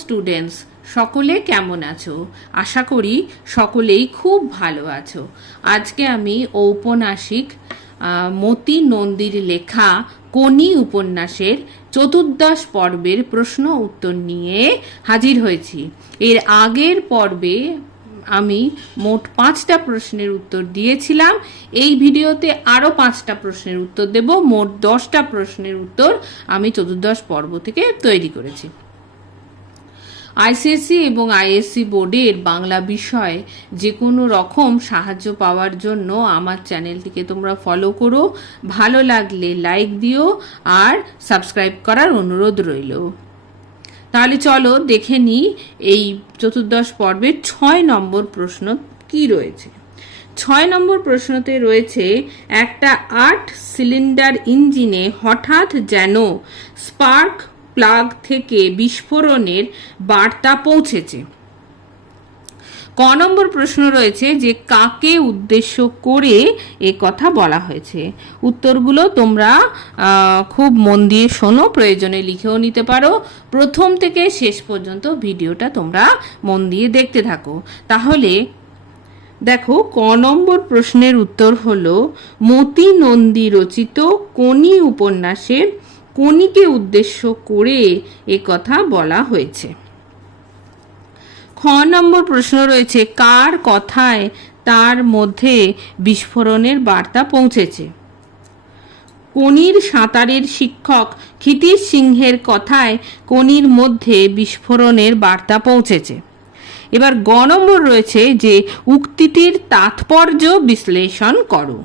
Students সকলে কেমন আছো? আশা করি সকলেই খুব ভালো আছো। আজকে আমি ঔপন্যাসিক মতি নন্দীর লেখা কোনি উপন্যাসের চতুর্দশ পর্বের প্রশ্ন উত্তর নিয়ে হাজির হয়েছি। এর আগের পর্বে আমি মোট পাঁচটা প্রশ্নের উত্তর দিয়েছিলাম। এই ভিডিওতে আরও পাঁচটা প্রশ্নের উত্তর দেব। মোট দশটা প্রশ্নের উত্তর আমি চতুর্দশ পর্ব থেকে তৈরি করেছি। আইসিএসসি এবং আইএসসি বোর্ডের বাংলা বিষয়ে যে কোনো রকম সাহায্য পাওয়ার জন্য আমার চ্যানেলটিকে তোমরা ফলো করো। ভালো লাগলে লাইক দিও আর সাবস্ক্রাইব করার অনুরোধ রইল। তাহলে চলো দেখে নিই এই চতুর্দশ পর্বের ছয় নম্বর প্রশ্ন কি রয়েছে। ছয় নম্বর প্রশ্নতে রয়েছে, একটা আট সিলিন্ডার ইঞ্জিনে হঠাৎ যেন স্পার্ক প্লাগ থেকে বিস্ফোরণের বার্তা পৌঁছেছে। ক নম্বর প্রশ্ন রয়েছে যে কাকে উদ্দেশ্য করে এ কথা বলা হয়েছে? উত্তরগুলো তোমরা খুব মন দিয়ে শোনো, প্রয়োজনে লিখেও নিতে পারো। প্রথম থেকে শেষ পর্যন্ত ভিডিওটা তোমরা মন দিয়ে দেখতে থাকো। তাহলে, দেখো, ক নম্বর প্রশ্নের উত্তর হলো, মতি নন্দী রচিত কোনি উপন্যাসের কোনিকে উদ্দেশ্য করে এ কথা বলা হয়েছে। খ নম্বর প্রশ্ন রয়েছে, কার কথায় তার মধ্যে বিস্ফোরণের বার্তা পৌঁছেছে? কনির সাঁতারের শিক্ষক ক্ষিতিশ সিংহের কথায় কনির মধ্যে বিস্ফোরণের বার্তা পৌঁছেছে? এবার গ নম্বর রয়েছে যে, উক্তিটির তাৎপর্য বিশ্লেষণ করো।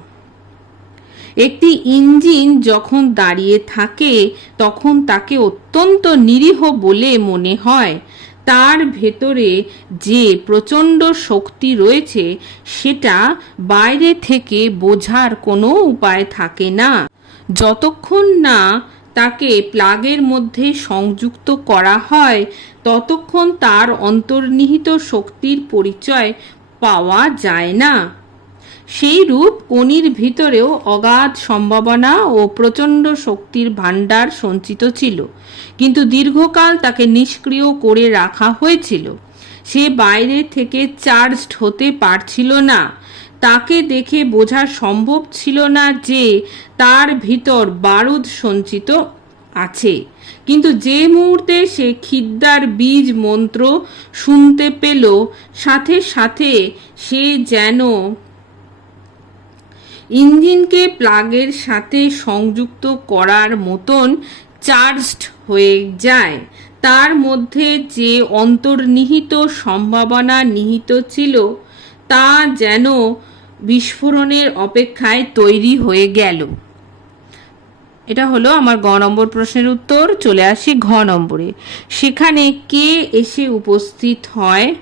একটি ইঞ্জিন যখন দাঁড়িয়ে থাকে, তখন তাকে অত্যন্ত নিরীহ বলে মনে হয়। তার ভেতরে যে প্রচণ্ড শক্তি রয়েছে, সেটা বাইরে থেকে বোঝার কোনো উপায় থাকে না। যতক্ষণ না তাকে প্লাগের মধ্যে সংযুক্ত করা হয়, ততক্ষণ তার অন্তর্নিহিত শক্তির পরিচয় পাওয়া যায় না। সেই রূপ কনির ভিতরেও অগাধ সম্ভাবনা ও প্রচণ্ড শক্তির ভাণ্ডার সঞ্চিত ছিল। কিন্তু দীর্ঘকাল তাকে নিষ্ক্রিয় করে রাখা হয়েছিল। সে বাইরে থেকে চার্জড হতে পারছিল না। তাকে দেখে বোঝা সম্ভব ছিল না যে তার ভিতর বারুদ সঞ্চিত আছে। কিন্তু যে মুহূর্তে সে খিদ্দার বীজ মন্ত্র শুনতে পেল, সাথে সাথে সে যেন ইঞ্জিনকে প্লাগের সাথে সংযুক্ত করার মতন চার্জড হয়ে যায়। তার মধ্যে যে অন্তর্নিহিত সম্ভাবনা নিহিত ছিল, তা যেন বিস্ফোরণের অপেক্ষায় তৈরি হয়ে গেল। এটা হলো আমার গ নম্বর প্রশ্নের উত্তর। চলে আসি ঘ নম্বরে। সেখানে কে এসে উপস্থিত হয়?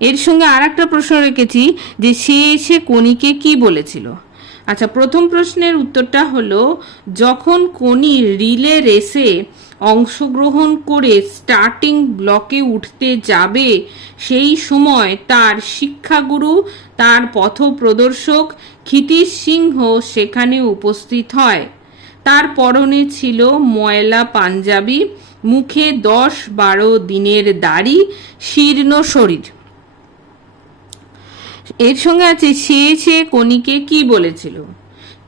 এর সঙ্গে আর একটা প্রশ্ন রেখেছি যে সে এসে কনিকে কি বলেছিল? আচ্ছা প্রথম প্রশ্নের উত্তরটা হলো, যখন কনি রিলে রেসে অংশগ্রহণ করে স্টার্টিং ব্লকে উঠতে যাবে, সেই সময় তার শিক্ষাগুরু, তার পথপ্রদর্শক ক্ষিতীশ সিংহ সেখানে উপস্থিত হয়। তার পরনে ছিল ময়লা পাঞ্জাবি, মুখে দশ বারো দিনের দাড়ি, শীর্ণ শরীর। এর সঙ্গে আছে সে সে কনিকে কি বলেছিল?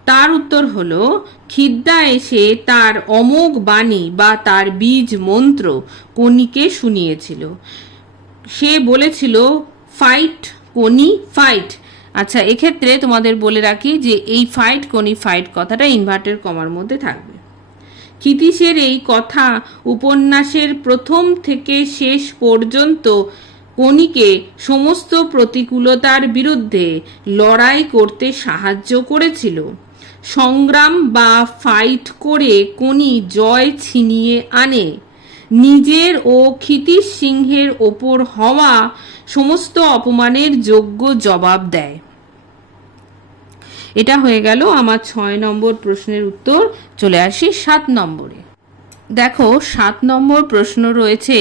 তার উত্তর হলো, খিদ্দা এসে তার অমোঘ বাণী বা তার বীজ মন্ত্র কনিকে শুনিয়েছিল। সে বলেছিল, ফাইট কনি ফাইট। আচ্ছা এক্ষেত্রে তোমাদের বলে রাখি যে এই ফাইট কনি ফাইট কথাটা ইনভার্টের কমার মধ্যে থাকবে। ক্ষিতীশের এই কথা উপন্যাসের প্রথম থেকে শেষ পর্যন্ত কনিকে সমস্ত প্রতিকূলতার বিরুদ্ধে লড়াই করতে সাহায্য করেছিল। সংগ্রাম বা ফাইট করে কনি জয় ছিনিয়ে আনে। নিজের ও ক্ষিতীশ সিংহের ওপর হওয়া সমস্ত অপমানের যোগ্য জবাব দেয়। এটা হয়ে গেল আমার ছয় নম্বর প্রশ্নের উত্তর। চলে আসি সাত নম্বরে। দেখো, সাত নম্বর প্রশ্ন রয়েছে,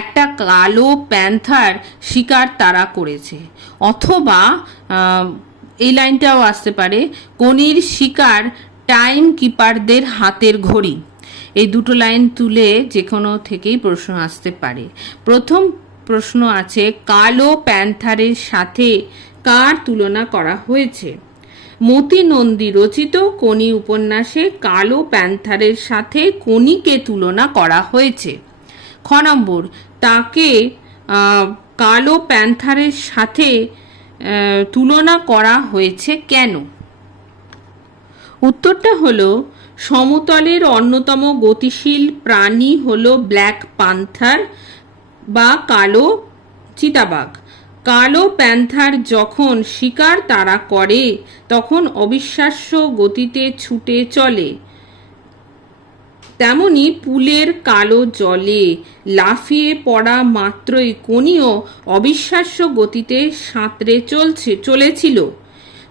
একটা কালো প্যান্থার শিকার তারা করেছে। অথবা এই লাইনটাও আসতে পারে, কনির শিকার টাইম কিপারদের হাতের ঘড়ি। এই দুটো লাইন তুলে যে কোনো থেকেই প্রশ্ন আসতে পারে। প্রথম প্রশ্ন আছে, কালো প্যান্থারের সাথে কার তুলনা করা হয়েছে? মতি নন্দী রচিত কোনি উপন্যাসে কালো প্যান্থারের সাথে কোনিকে তুলনা করা হয়েছে। খ নম্বর, তাকে কালো প্যান্থারের সাথে তুলনা করা হয়েছে কেন? উত্তরটা হলো, সমতলের অন্যতম গতিশীল প্রাণী হল ব্ল্যাক পান্থার বা কালো চিতাবাঘ। কালো প্যান্থার যখন শিকার তারা করে, তখন অবিশ্বাস্য গতিতে ছুটে চলে। তেমনি পুলের কালো জলে লাফিয়ে পড়া মাত্রই কোনিও অবিশ্বাস্য গতিতে সাঁতরে চলছে, চলেছিল।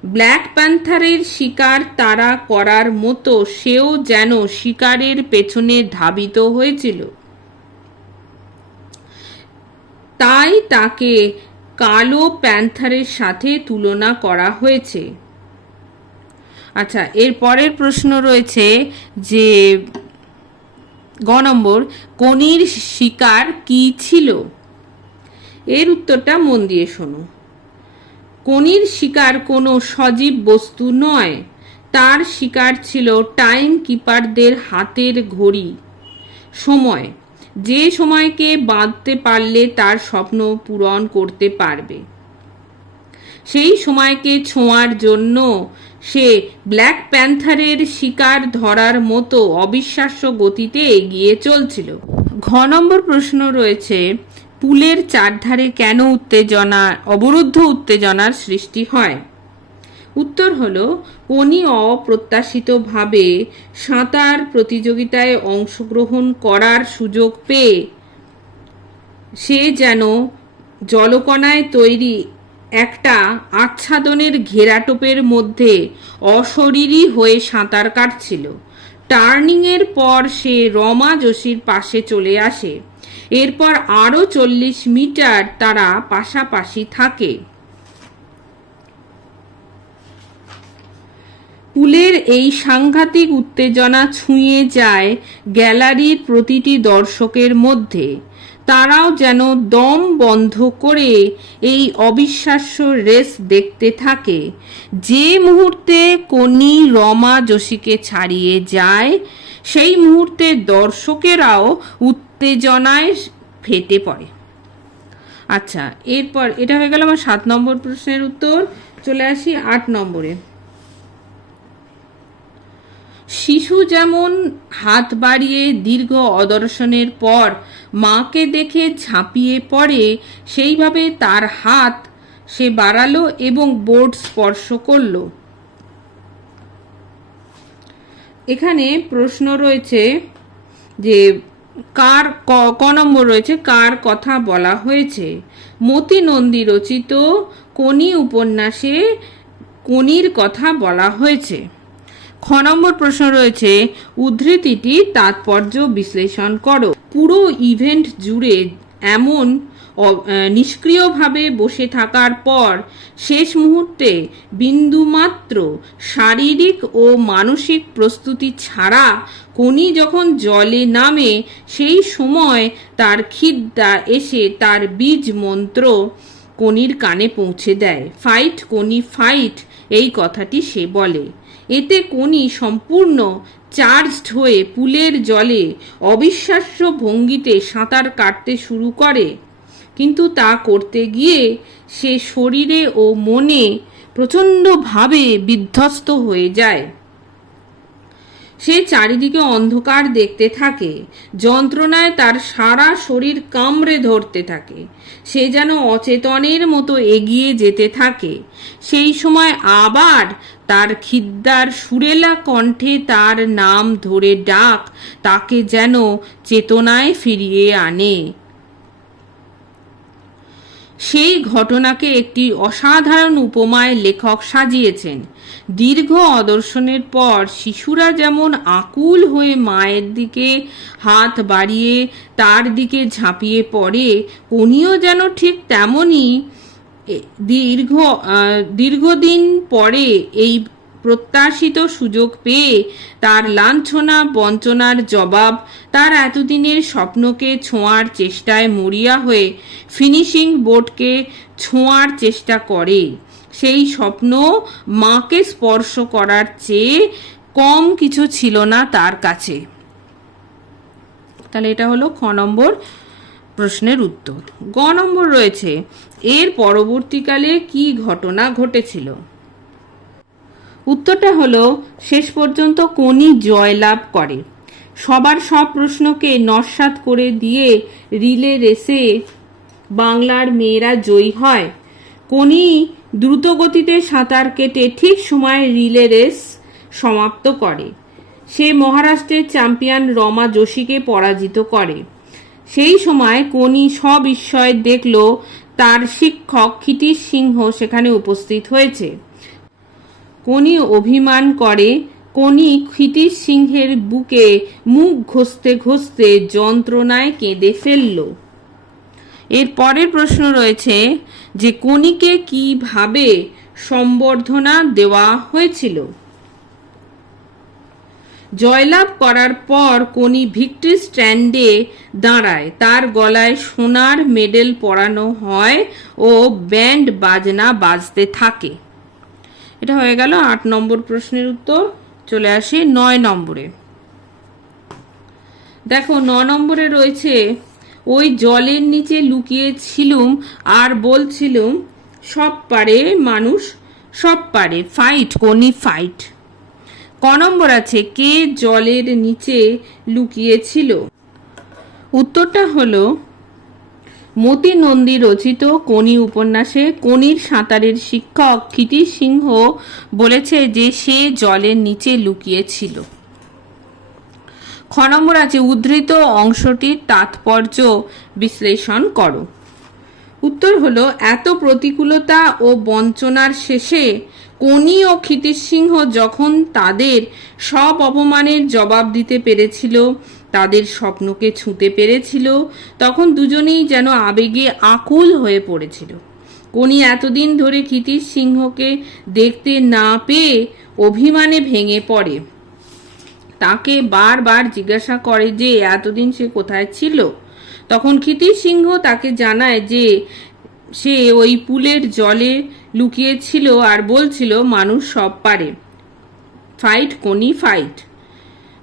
ব্ল্যাক প্যান্থারের শিকার তারা করার মতো সেও যেন শিকারের পেছনে ধাবিত হয়েছিল। তাই তাকে কালো প্যান্থারের সাথে তুলনা করা হয়েছে। আচ্ছা এর পরের প্রশ্ন রয়েছে যে, গ নম্বর কনির শিকার কি ছিল? এর উত্তরটা মন দিয়ে শোনো। কনির শিকার কোনো সজীব বস্তু নয়। তার শিকার ছিল টাইম কিপারদের হাতের ঘড়ি। সময় যে সময়কে বাঁধতে পারলে তার স্বপ্ন পূরণ করতে পারবে। সেই সময়কে ছোঁয়ার জন্য সে ব্ল্যাক প্যান্থারের শিকার ধরার মতো অবিশ্বাস্য গতিতে এগিয়ে চলছিল। ঘ নম্বর প্রশ্ন রয়েছে, পুলের চারধারে কেন উত্তেজনা, অবরুদ্ধ উত্তেজনার সৃষ্টি হয়? উত্তর হল কোনি অপ্রত্যাশিতভাবে সাঁতার প্রতিযোগিতায় অংশগ্রহণ করার সুযোগ পেয়ে সে যেন জলকণায় তৈরি একটা আচ্ছাদনের ঘেরাটোপের মধ্যে অশরীরী হয়ে সাঁতার কাটছিল। টার্নিংয়ের পর সে রমা যোশীর পাশে চলে আসে। এরপর আরও চল্লিশ মিটার তারা পাশাপাশি থাকে। পুলের এই সাংঘাতিক উত্তেজনা ছুঁয়ে যায় গ্যালারির প্রতিটি দর্শকের মধ্যে। তারাও যেন দম বন্ধ করে এই অবিশ্বাস্য রেস দেখতে থাকে। যে মুহূর্তে কনি রমা যোশীকে ছাড়িয়ে যায়, সেই মুহূর্তে দর্শকেরাও উত্তেজনায় ফেটে পড়ে। আচ্ছা এরপর, এটা হয়ে গেল আমার সাত নম্বর প্রশ্নের উত্তর। চলে আসি আট নম্বরে। শিশু যেমন হাত বাড়িয়ে দীর্ঘ অদর্শনের পর মাকে দেখে ঝাঁপিয়ে পড়ে, সেইভাবে তার হাত সে বাড়ালো এবং বোর্ড স্পর্শ করল। এখানে প্রশ্ন রয়েছে যে, কার ক নম্বর রয়েছে, কার কথা বলা হয়েছে? মতি নন্দী রচিত কোনি উপন্যাসে কোনির কথা বলা হয়েছে। খ নম্বর প্রশ্ন রয়েছে, উদ্ধৃতিটি তাৎপর্য বিশ্লেষণ করো। পুরো ইভেন্ট জুড়ে এমন নিষ্ক্রিয়ভাবে বসে থাকার পর, শেষ মুহূর্তে বিন্দুমাত্র শারীরিক ও মানসিক প্রস্তুতি ছাড়া কোনি যখন জলে নামে, সেই সময় তার খিদ্দা এসে তার বীজ মন্ত্র কোনির কানে পৌঁছে দেয়। ফাইট কোনি ফাইট, এই কথাটি সে বলে। এতে কোনি সম্পূর্ণ চার্জড হয়ে পুলের জলে অবিশ্বাস্য ভঙ্গিতে সাঁতার কাটতে শুরু করে। কিন্তু তা করতে গিয়ে সে শরীরে ও মনে প্রচণ্ডভাবে বিধ্বস্ত হয়ে যায়। সে চারিদিকে অন্ধকার দেখতে থাকে, যন্ত্রণায় তার সারা শরীর কামড়ে ধরতে থাকে। সে যেন অচেতনের মতো এগিয়ে যেতে থাকে। সেই সময় আবার তার খিদ্দার সুরেলা কণ্ঠে তার নাম ধরে ডাক, তাকে যেন চেতনায় ফিরিয়ে আনে। সেই ঘটনাকে একটি অসাধারণ উপমায় লেখক সাজিয়েছেন। দীর্ঘ অদর্শনের পর শিশুরা যেমন আকুল হয়ে মায়ের দিকে হাত বাড়িয়ে তার দিকে ঝাঁপিয়ে পড়ে, উনিও যেন ঠিক তেমনই দীর্ঘ দীর্ঘদিন পরে এই প্রত্যাশিত সুযোগ পেয়ে তার লাঞ্ছনা, বঞ্চনার জবাব, তার এতদিনের স্বপ্নকে ছোঁয়ার চেষ্টায় মরিয়া হয়ে ফিনিশিং বোর্ডকে ছোঁয়ার চেষ্টা করে। সেই স্বপ্ন মাকে স্পর্শ করার চেয়ে কম কিছু ছিল না তার কাছে। তাহলে এটা হলো খ নম্বর প্রশ্নের উত্তর। গ নম্বর রয়েছে, এর পরবর্তীকালে কি ঘটনা ঘটেছিল? উত্তরটা হলো, শেষ পর্যন্ত কোনি জয়লাভ করে। সবার সব প্রশ্নকে নস্বাত করে দিয়ে রিলে রেসে বাংলার মেয়েরা জয়ী হয়। কোনি দ্রুত গতিতে সাঁতার কেটে ঠিক সময় রিলে রেস সমাপ্ত করে। সে মহারাষ্ট্রের চ্যাম্পিয়ন রমা যোশীকে পরাজিত করে। সেই সময় কোনি সব সবিস্ময়ে দেখল, তার শিক্ষক ক্ষিতিশ সিংহ সেখানে উপস্থিত হয়েছে। কোনি অভিমান করে কোনি ক্ষিতিশ সিংহের বুকে মুখ ঘষতে ঘষতে যন্ত্রণায় কেঁদে ফেলল। এর পরের প্রশ্ন রয়েছে যে কোনিকে কীভাবে সম্বর্ধনা দেওয়া হয়েছিল? জয়লাভ করার পর কোনি ভিক্টরি স্ট্যান্ডে দাঁড়ায়। তার গলায় সোনার মেডেল পরানো হয় ও ব্যান্ড বাজনা বাজতে থাকে। এটা হয়ে গেল আট নম্বর প্রশ্নের উত্তর। চলে আসি নয় নম্বরে। দেখো, ন নম্বরে রয়েছে, ওই জলের নিচে লুকিয়েছিলুম আর বলছিলুম, সব পারে মানুষ, সব পারে ফাইট কোনি ফাইট ক নম্বর আছে, কে জলের নিচে লুকিয়েছিল? উত্তরটা হলো মতি নন্দী রচিত কোনি উপন্যাসে কোনির সাঁতারের শিক্ষক ক্ষিতিশ সিংহ বলেছে যে সে জলের নিচে লুকিয়েছিল। খ নম্বর আছে, উদ্ধৃত অংশটির তাৎপর্য বিশ্লেষণ করো। উত্তর হলো, এত প্রতিকূলতা ও বঞ্চনার শেষে কোনি ও ক্ষিতিশ সিংহ যখন তাদের সব অপমানের জবাব দিতে পেরেছিল তাদের স্বপ্নকে ছুঁতে পেরেছিল, তখন দুজনেই যেন আবেগে আকুল হয়ে পড়েছিল। কোনি এতদিন ধরে ক্ষিতিশ সিংহকে দেখতে না পেয়ে অভিমানে ভেঙে পড়ে। তাকে বারবার জিজ্ঞাসা করে যে, এতদিন সে কোথায় ছিল? তখন ক্ষিতিশ সিংহ তাকে জানায় যে, সে ওই পুলের জলে লুকিয়েছিল আর বলছিল, মানুষ সব পারে। Fight, Koni, fight.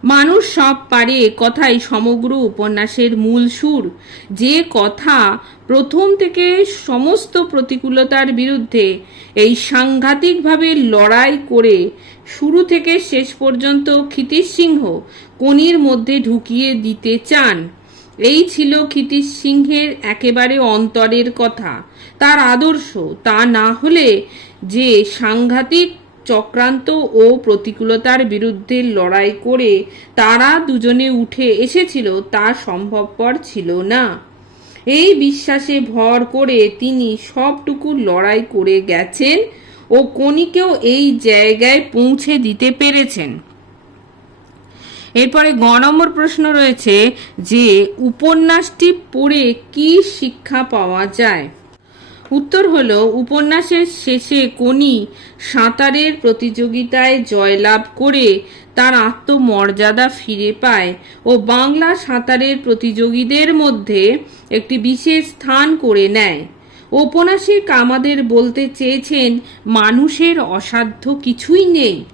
মানুষ সব পারে কথাই সমগ্র উপন্যাসের মূল সুর। যে কথা প্রথম থেকে সমস্ত প্রতিকূলতার বিরুদ্ধে এই সাংঘাতিকভাবে লড়াই করে শুরু থেকে শেষ পর্যন্ত ক্ষিতিশ সিংহ কনির মধ্যে ঢুকিয়ে দিতে চান। এই ছিল ক্ষিতিশ সিংহের একেবারে অন্তরের কথা। তার আদর্শ তা না হলে যে সাংঘাতিক চক্রান্ত ও প্রতিকূলতার বিরুদ্ধে লড়াই করে তারা দুজনে উঠে এসেছিল, তা সম্ভবপর ছিল না। এই বিশ্বাসে ভর করে তিনি সবটুকু লড়াই করে গেছেন ও কণিকেও এই জায়গায় পৌঁছে দিতে পেরেছেন। এরপরে গ নম্বর প্রশ্ন রয়েছে যে, উপন্যাসটি পড়ে কি শিক্ষা পাওয়া যায়? উত্তর হল, উপন্যাসের শেষে কোনি সাঁতারের প্রতিযোগিতায় জয়লাভ করে তার আত্মমর্যাদা ফিরে পায় ও বাংলা সাঁতারের প্রতিযোগীদের মধ্যে একটি বিশেষ স্থান করে নেয়। ঔপন্যাসিক আমাদের বলতে চেয়েছেন, মানুষের অসাধ্য কিছুই নেই।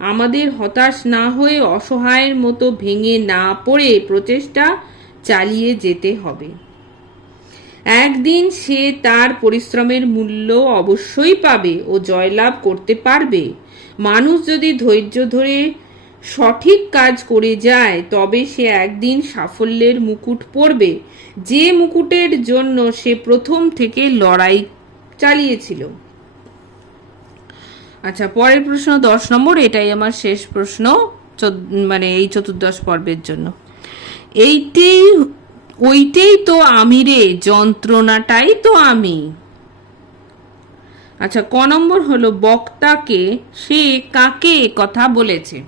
আমাদের হতাশ না হয়ে অসহায়ের মতো ভেঙে না পড়ে প্রচেষ্টা চালিয়ে যেতে হবে। একদিন সে তার পরিশ্রমের মূল্য অবশ্যই পাবে ও জয়লাভ করতে পারবে। মানুষ যদি ধৈর্য ধরে সঠিক কাজ করে যায়, তবে সে একদিন সাফল্যের মুকুট পরবে। যে মুকুটের জন্য সে প্রথম থেকে লড়াই চালিয়েছিল। আচ্ছা পরের প্রশ্ন দশ নম্বর, এটাই আমার শেষ প্রশ্ন মানে এই চতুর্দশ পর্বের জন্য। এইটি ওইটাই তো আমি রে, যন্ত্রণাটাই তো আমি। আচ্ছা ক নম্বর হলো বক্তাকে, সে কাকে কথা বলেছে?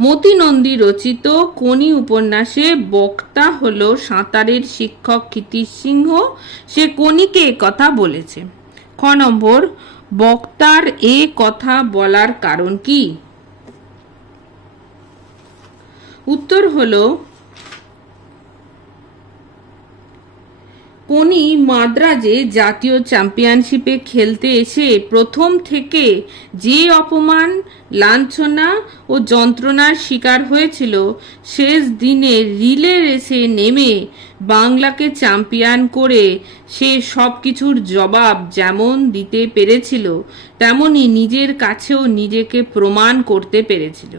মতি নন্দী রচিত কোনি উপন্যাসে বক্তা হলো সাঁতারের শিক্ষক ক্ষিতিশ সিংহ, সে কোনিকে কথা বলেছে। খ নম্বর, বক্তার এ কথা বলার কারণ কি? উত্তর হলো কোনি মাদ্রাজে জাতীয় চ্যাম্পিয়নশিপে খেলতে এসে প্রথম থেকে যে অপমান, লাঞ্ছনা ও যন্ত্রণার শিকার হয়েছিল, শেষ দিনে রিলে রেসে নেমে বাংলাকে চ্যাম্পিয়ন করে সে সব কিছুর জবাব যেমন দিতে পেরেছিল তেমনই নিজের কাছেও নিজেকে প্রমাণ করতে পেরেছিল।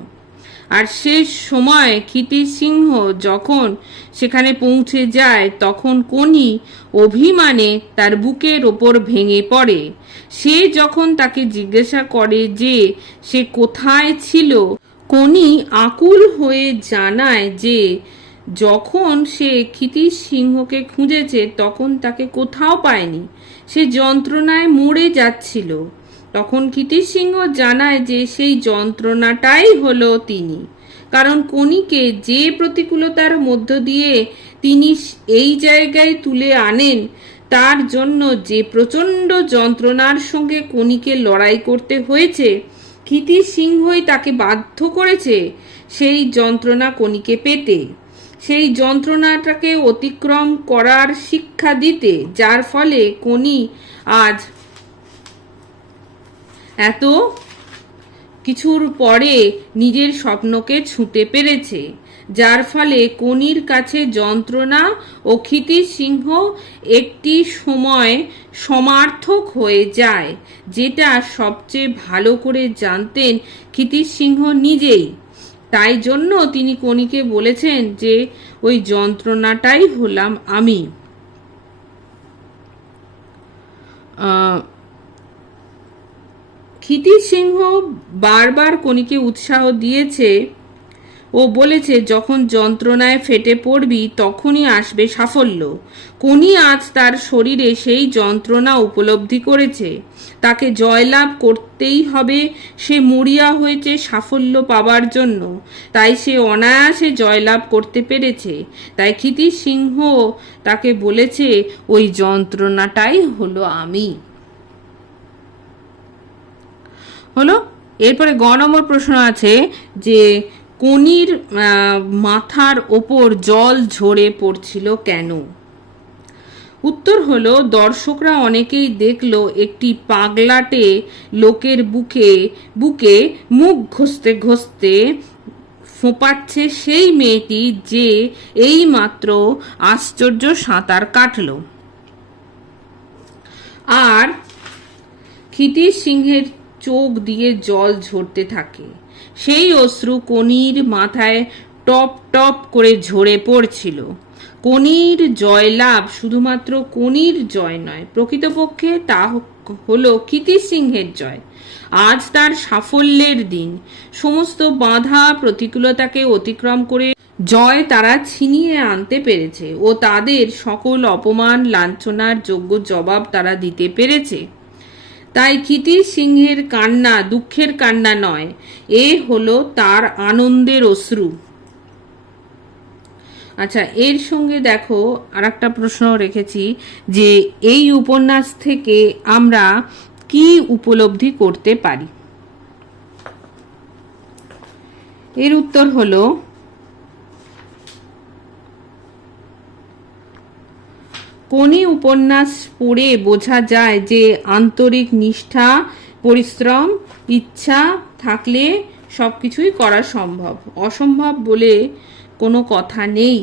আর শেষ সময় ক্ষিতির সিংহ যখন সেখানে পৌঁছে যায়, তখন কোনি অভিমানে তার বুকের ওপর ভেঙে পড়ে। সে যখন তাকে জিজ্ঞাসা করে যে সে কোথায় ছিল কোনি আকুল হয়ে জানায় যে যখন সে ক্ষিতির সিংহকে খুঁজেছে, তখন তাকে কোথাও পায়নি। সে যন্ত্রণায় মরে যাচ্ছিল। তখন ক্ষিতির সিংহ জানায় যে সেই যন্ত্রণাটাই হলো তিনি। কারণ কণিকে যে প্রতিকূলতার মধ্য দিয়ে তিনি এই জায়গায় তুলে আনেন, তার জন্য যে প্রচণ্ড যন্ত্রণার সঙ্গে কণিকে লড়াই করতে হয়েছে ক্ষিতির সিংহই তাকে বাধ্য করেছে সেই যন্ত্রণা কণিকে পেতে। সেই যন্ত্রণাটাকে অতিক্রম করার শিক্ষা দিতে, যার ফলে কণি আজ এত কিছুর পরে নিজের স্বপ্নকে ছুঁতে পেরেছে, যার ফলে কনির কাছে যন্ত্রণা ও ক্ষিতির সিংহ একটি সময় সমার্থক হয়ে যায়, যেটা সবচেয়ে ভালো করে জানতেন ক্ষিতির সিংহ নিজেই। তাই জন্য তিনি কনিকে বলেছেন যে, ওই যন্ত্রণাটাই হলাম আমি। ক্ষিতির সিংহ বারবার কণিকে উৎসাহ দিয়েছে ও বলেছে, যখন যন্ত্রণায় ফেটে পড়বি, তখনই আসবে সাফল্য। কোনি আজ তার শরীরে সেই যন্ত্রণা উপলব্ধি করেছে। তাকে জয়লাভ করতেই হবে। সে মরিয়া হয়েছে সাফল্য পাবার জন্য। তাই সে অনায়াসে জয়লাভ করতে পেরেছে। তাই ক্ষিতির সিংহ তাকে বলেছে, ওই যন্ত্রণাটাই হলো আমি। হলো? এরপরে গ নম্বর প্রশ্ন আছে যে কনির মাথার ওপর জল ঝরে পড়ছিল কেন? উত্তর হলো, দর্শকরা অনেকেই দেখল একটি পাগলাটে লোকের বুকে বুকে মুখ ঘষতে ঘষতে ফোঁপাচ্ছে সেই মেয়েটি যে এই মাত্র আশ্চর্য সাঁতার কাটল। আর ক্ষিতির সিংহের চোখ দিয়ে জল ঝরতে থাকে। সেই অশ্রু কনির মাথায় টপ টপ করে ঝরে পড়ছিল। কনির জয়লাভ শুধুমাত্র কনির জয় নয়, প্রকৃতপক্ষে তা হলো কীর্তি সিংহের জয়। আজ তার সাফল্যের দিন। সমস্ত বাধা প্রতিকূলতাকে অতিক্রম করে জয় তারা ছিনিয়ে আনতে পেরেছে ও তাদের সকল অপমান, লাঞ্ছনার যোগ্য জবাব তারা দিতে পেরেছে। তাই ক্ষিতির সিংহের কান্না দুঃখের কান্না নয়। এ হলো তার আনন্দের অশ্রু। আচ্ছা এর সঙ্গে দেখো আর একটা প্রশ্ন রেখেছি যে এই উপন্যাস থেকে আমরা কি উপলব্ধি করতে পারি? এর উত্তর হলো কোনি উপন্যাস পড়ে বোঝা যায় যে আন্তরিক নিষ্ঠা, পরিশ্রম, ইচ্ছা থাকলে সব কিছুই করা সম্ভব। অসম্ভব বলে কোনো কথা নেই।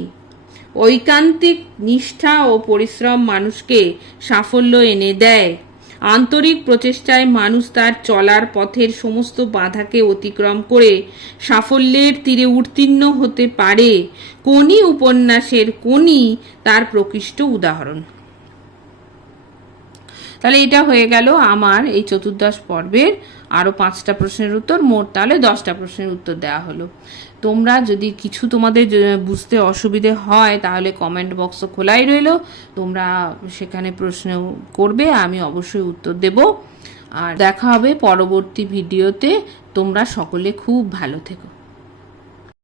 ঐকান্তিক নিষ্ঠা ও পরিশ্রম মানুষকে সাফল্য এনে দেয়। আন্তরিক প্রচেষ্টায় মানুষ তার চলার পথের সমস্ত বাধাকে অতিক্রম করে সাফল্যের তীরে উত্তীর্ণ হতে পারে। কোনি উপন্যাসের কোনি তার প্রকৃষ্ট উদাহরণ। তাহলে এটা হয়ে গেল আমার এই চতুর্দশ পর্বের আরও পাঁচটা প্রশ্নের উত্তর। মোট তাহলে দশটা প্রশ্নের উত্তর দেওয়া হলো। তোমরা যদি কিছু তোমাদের বুঝতে অসুবিধে হয়, তাহলে কমেন্ট বক্স খোলাই রইল। তোমরা সেখানে প্রশ্ন করবে, আমি অবশ্যই উত্তর দেব। আর দেখা হবে পরবর্তী ভিডিওতে। তোমরা সকলে খুব ভালো থেকো।